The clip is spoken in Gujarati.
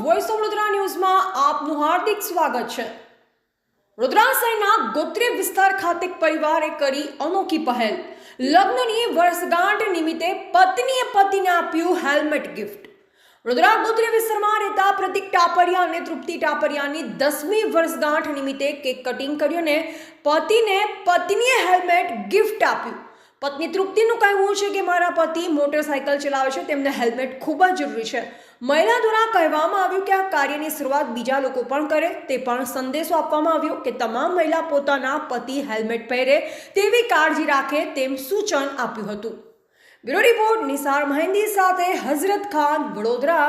વોઇસ ઓફ વડોદરા ન્યૂઝમાં આપનું હાર્દિક સ્વાગત છે. વડોદરા શહેરના ગોત્રી વિસ્તાર ખાતે પરિવારે કરી અનોખી પહેલ. લગ્નની વર્ષગાંઠ નિમિત્તે પત્નીએ પતિને આપ્યું હેલ્મેટ ગિફ્ટ. વડોદરા ગોત્રી વિસ્તારમાં રહેતા પ્રતિક ટાપરિયા અને તૃપ્તિ ટાપરિયાની દસમી વર્ષગાંઠ નિમિત્તે કેક કટિંગ કર્યું અને પતિને, પત્નીએ હેલ્મેટ ગિફ્ટ આપ્યું. પત્ની તૃપ્તિનું કહેવું છે કે મારા પતિ મોટરસાયકલ ચલાવે છે તેમને હેલ્મેટ ખૂબ જ જરૂરી છે. મહિલા દ્વારા કહેવામાં આવ્યું કે આ કાર્યની શરૂઆત બીજા લોકો પણ કરે તે પણ સંદેશો આપવામાં આવ્યો કે તમામ મહિલા પોતાના પતિ હેલ્મેટ પહેરે તેવી કાળજી રાખે તેમ સૂચન આપ્યું હતું. બ્યુરો રિપોર્ટ નિસાર મહેંદી સાથે હઝરત ખાન વડોદરા.